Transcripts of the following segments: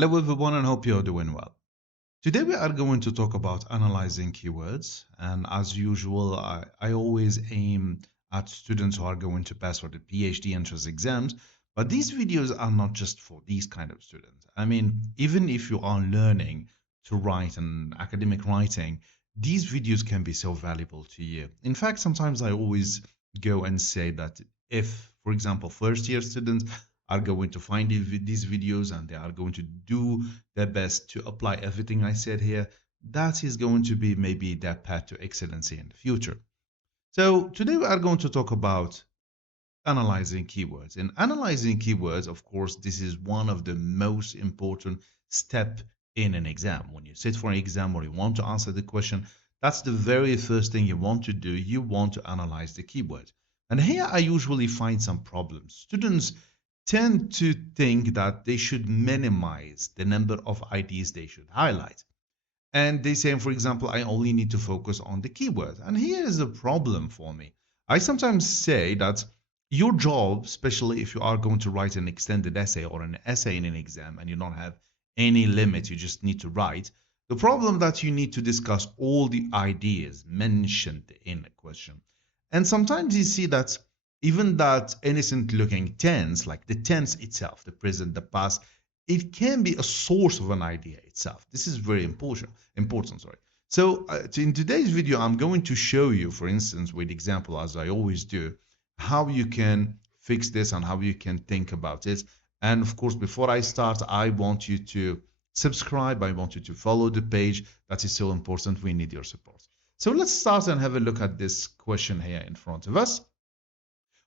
Hello everyone and hope you're doing well. Today we are going to talk about analyzing keywords, and as usual I always aim at students who are going to pass for the PhD entrance exams, but these videos are not just for these kind of students. I mean, even if you are learning to write and academic writing, these videos can be so valuable to you. In fact, sometimes I always go and say that if, for example, first year students are going to find these videos and they are going to do their best to apply everything I said here, that is going to be maybe their path to excellency in the future. So today we are going to talk about analyzing keywords. And analyzing keywords, of course, this is one of the most important step in an exam. When you sit for an exam or you want to answer the question, that's the very first thing you want to do. You want to analyze the keyword. And here I usually find some problems. Students tend to think that they should minimize the number of IDs they should highlight. And they say, for example, I only need to focus on the keyword. And here is a problem for me. I sometimes say that your job, especially if you are going to write an extended essay or an essay in an exam and you don't have any limit, you just need to write. The problem that you need to discuss all the ideas mentioned in a question. And sometimes you see that even that innocent looking tense, like the tense itself, the present, the past, it can be a source of an idea itself. This is very important, sorry. So in today's video, I'm going to show you, for instance, with example, as I always do, how you can fix this and how you can think about it. And of course, before I start, I want you to subscribe. I want you to follow the page. That is so important. We need your support. So let's start and have a look at this question here in front of us.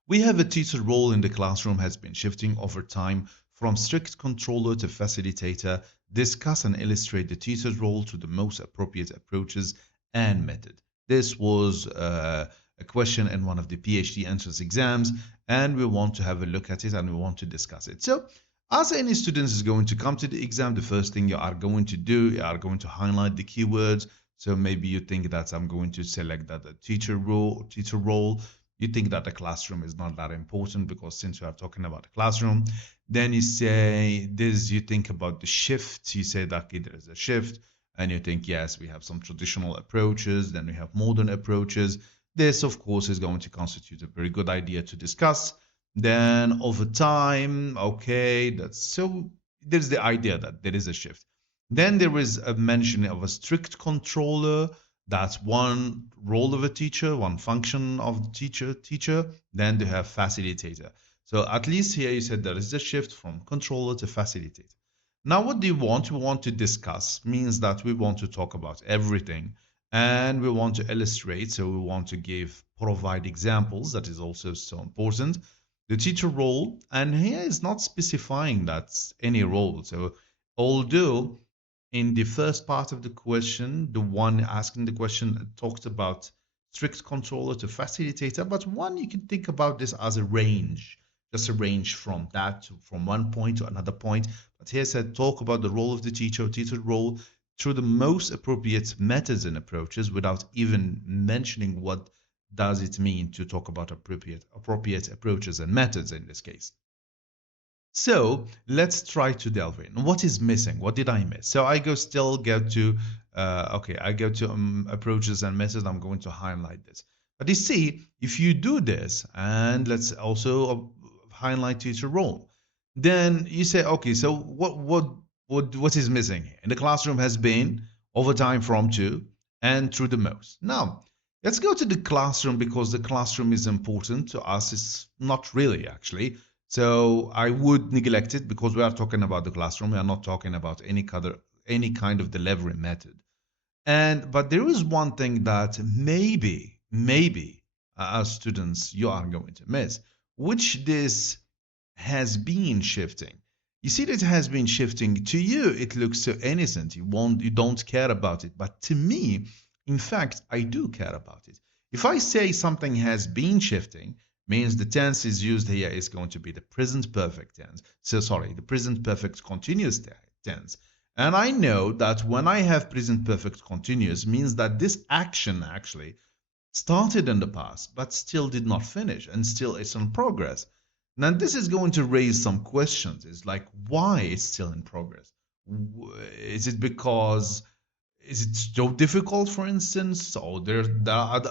We have a teacher role in the classroom has been shifting over time from strict controller to facilitator. Discuss and illustrate the teacher's role to the most appropriate approaches and method. This was a question in one of the PhD entrance exams, and we want to have a look at it and we want to discuss it. So as any student is going to come to the exam, the first thing you are going to do, you are going to highlight the keywords. So maybe you think that I'm going to select that the teacher role. You think that the classroom is not that important because since we are talking about the classroom, then you say this, you think about the shift, you say that there is a shift, and you think, yes, we have some traditional approaches, then we have modern approaches. This, of course, is going to constitute a very good idea to discuss. Then over time, okay, there's the idea that there is a shift. Then there is a mention of a strict controller. That's one role of a teacher, one function of the teacher. Then they have facilitator. So at least here you said there is a shift from controller to facilitator. Now what do you want? We want to discuss, means that we want to talk about everything and we want to illustrate. So we want to provide examples. That is also so important. The teacher role, and here is not specifying that's any role. So although in the first part of the question, the one asking the question talked about strict controller to facilitator, but one you can think about this as a range, just a range from from one point to another point. But here said talk about the role of the teacher role through the most appropriate methods and approaches without even mentioning what does it mean to talk about appropriate approaches and methods in this case. So let's try to delve in. What is missing? What did I miss? So I go to approaches and methods. I'm going to highlight this. But you see, if you do this, and let's also highlight teacher role, then you say, okay, so what is missing here? In the classroom has been over time from to and through the most. Now, let's go to the classroom because the classroom is important to us. It's not really actually. So I would neglect it because we are talking about the classroom. We are not talking about any kind of delivery method. But there is one thing that maybe as students you are going to miss, which this has been shifting. You see that it has been shifting. To you, it looks so innocent. You don't care about it. But to me, in fact, I do care about it. If I say something has been shifting, means the tense is used here is going to be the present perfect tense. The present perfect continuous tense. And I know that when I have present perfect continuous means that this action actually started in the past, but still did not finish and still it's in progress. Now this is going to raise some questions. It's like, why it's still in progress? Is it because is it so difficult, for instance, or there are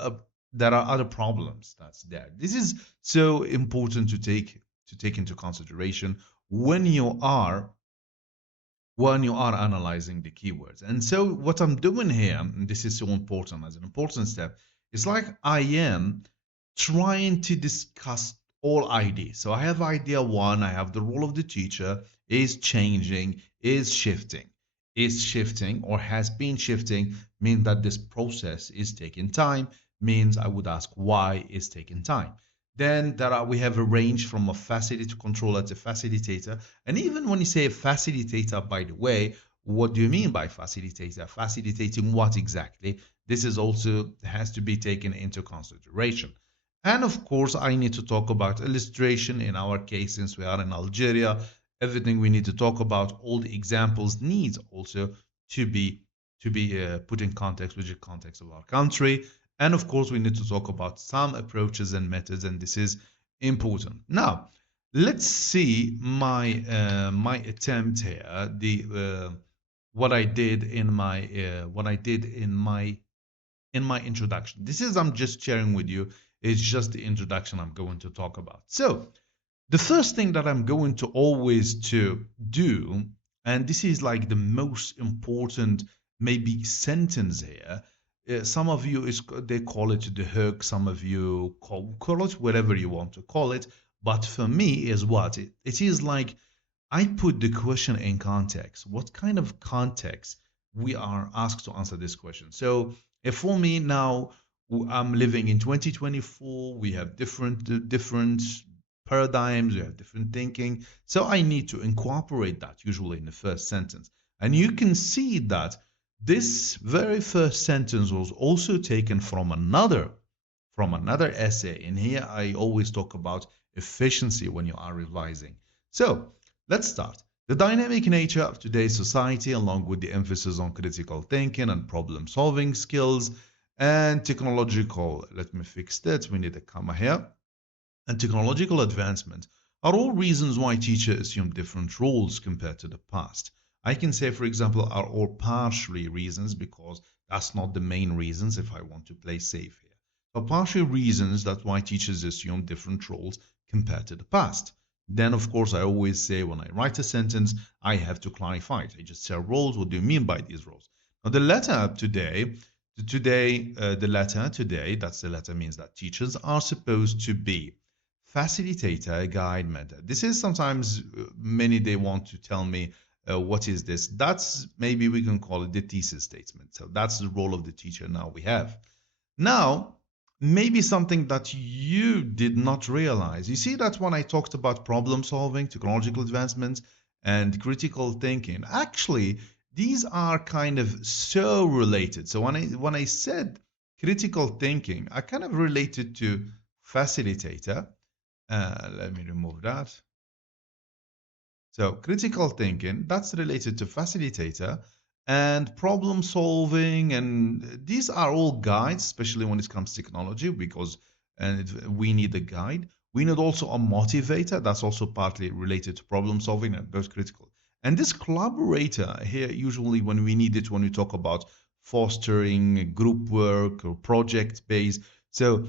other problems that's there? This is so important to take into consideration when you are analyzing the keywords. And so what I'm doing here, and this is so important as an important step, is like I am trying to discuss all ideas. So I have idea one, I have the role of the teacher is changing, is shifting or has been shifting, means that this process is taking time, means I would ask why is taking time. Then we have a range from a facilitator to controller to facilitator. And even when you say a facilitator, by the way, what do you mean by facilitator? Facilitating what exactly? This is also has to be taken into consideration. And of course, I need to talk about illustration in our case, since we are in Algeria. Everything we need to talk about, all the examples needs also to be put in context with the context of our country. And of course, we need to talk about some approaches and methods, and this is important. Now, let's see my attempt here. The what I did in my introduction. This is I'm just sharing with you. It's just the introduction I'm going to talk about. So the first thing that I'm going to always to do, and this is like the most important maybe sentence here. Some of you is they call it the hook. Some of you call it whatever you want to call it. But for me, is what it is like. I put the question in context. What kind of context we are asked to answer this question? So, if for me now, I'm living in 2024, we have different paradigms, we have different thinking. So I need to incorporate that usually in the first sentence. And you can see that this very first sentence was also taken from another essay. And here I always talk about efficiency when you are revising. So let's start. The dynamic nature of today's society, along with the emphasis on critical thinking and problem solving skills and technological, let me fix that, we need a comma here, and technological advancement are all reasons why teachers assume different roles compared to the past. I can say, for example, are all partially reasons because that's not the main reasons if I want to play safe here. But partial reasons that's why teachers assume different roles compared to the past. Then, of course, I always say when I write a sentence, I have to clarify it. I just say roles. What do you mean by these roles? Now, the letter today, the letter today, that's the letter means that teachers are supposed to be facilitator, guide, mentor. This is sometimes many they want to tell me what is this. That's maybe we can call it the thesis statement. So that's the role of the teacher now we have. Now, maybe something that you did not realize. You see that when I talked about problem solving, technological advancements, and critical thinking, actually, these are kind of so related. So when I said critical thinking, I kind of related to facilitator. Let me remove that. So critical thinking, that's related to facilitator and problem solving. And these are all guides, especially when it comes to technology, because we need a guide. We need also a motivator. That's also partly related to problem solving and both critical. And this collaborator here, usually when we need it, when we talk about fostering group work or project based. So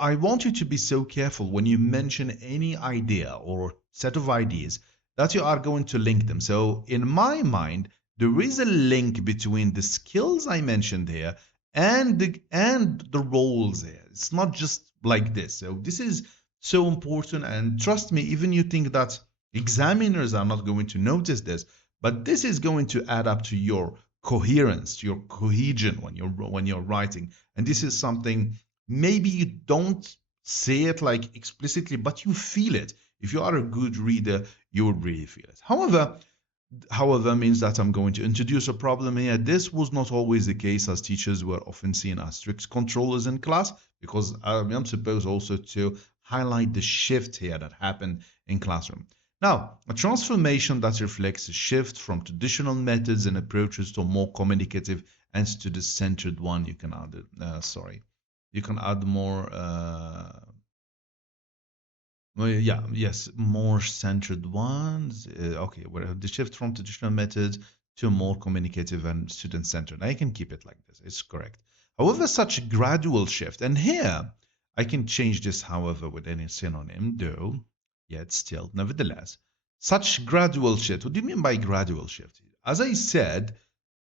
I want you to be so careful when you mention any idea or set of ideas that you are going to link them. So in my mind, there is a link between the skills I mentioned here and the roles here. It's not just like this. So this is so important, and trust me, even you think that examiners are not going to notice this, but this is going to add up to your coherence, to your cohesion when you're writing. And this is something maybe you don't say it like explicitly, but you feel it. If you are a good reader, you will really feel it. However, means that I'm going to introduce a problem here. This was not always the case, as teachers were often seen as strict controllers in class, because I'm supposed also to highlight the shift here that happened in classroom. Now, a transformation that reflects a shift from traditional methods and approaches to a more communicative and student-centered one. You can add, you can add more Well, yeah, yes, more centered ones. Okay, where the shift from traditional methods to more communicative and student-centered. I can keep it like this. It's correct. However, such a gradual shift, and here I can change this, however, with any synonym, though, yet still, nevertheless, such gradual shift. What do you mean by gradual shift? As I said,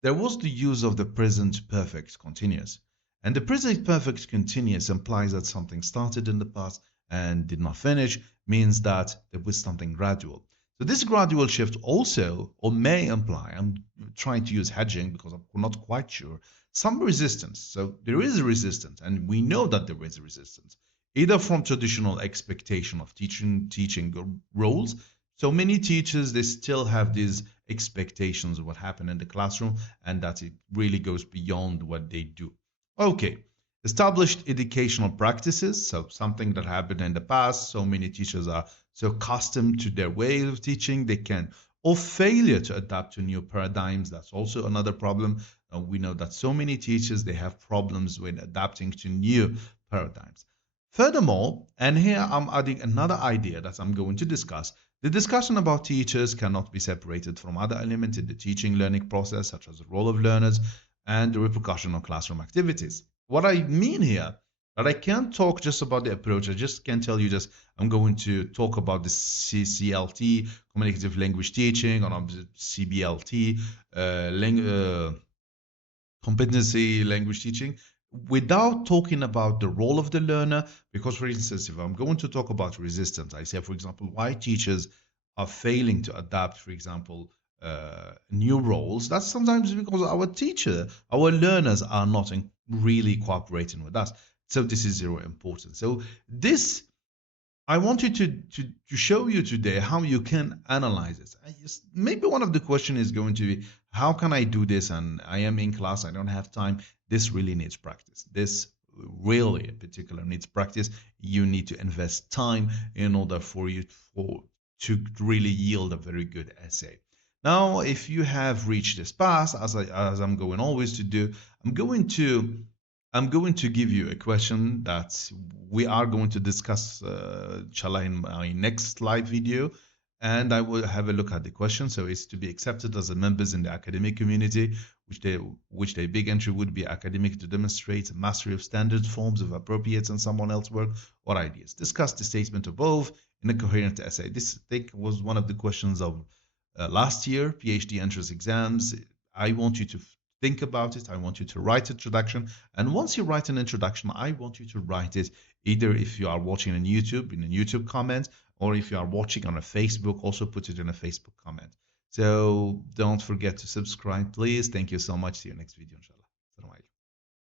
there was the use of the present perfect continuous. And the present perfect continuous implies that something started in the past and did not finish, means that there was something gradual. So this gradual shift also, or may imply, I'm trying to use hedging because I'm not quite sure, some resistance. So there is a resistance, and we know that there is a resistance, either from traditional expectation of teaching roles. So many teachers, they still have these expectations of what happened in the classroom, and that it really goes beyond what they do. Okay, established educational practices, so something that happened in the past. So many teachers are so accustomed to their way of teaching, they can, or failure to adapt to new paradigms. That's also another problem. We know that so many teachers, they have problems with adapting to new paradigms. Furthermore, and here I'm adding another idea that I'm going to discuss, the discussion about teachers cannot be separated from other elements in the teaching learning process, such as the role of learners and the repercussion on classroom activities. What I mean here, that I can't talk just about the approach. I just can't tell you just I'm going to talk about the CCLT, communicative language teaching, or CBLT, competency language teaching, without talking about the role of the learner. Because, for instance, if I'm going to talk about resistance, I say, for example, why teachers are failing to adapt, for example, new roles. That's sometimes because our learners are not really cooperating with us. So this is zero important. So this I wanted to show you today how you can analyze this. Maybe one of the question is going to be, how can I do this? And I am in class, I don't have time. This really needs practice. This really in particular needs practice. You need to invest time in order for you to really yield a very good essay. Now, if you have reached this pass, as I'm going always to do, I'm going to I'm going to give you a question that we are going to discuss, inshallah, in my next live video. And I will have a look at the question. So it's to be accepted as a members in the academic community, which their big entry would be academic to demonstrate mastery of standard forms of appropriate and someone else work or ideas. Discuss the statement above in a coherent essay. This, I think, was one of the questions of last year, PhD entrance exams. I want you to think about it. I want you to write introduction. And once you write an introduction, I want you to write it either if you are watching on YouTube, in a YouTube comment, or if you are watching on a Facebook, also put it in a Facebook comment. So don't forget to subscribe, please. Thank you so much. See you next video, inshallah. Assalamu alaikum.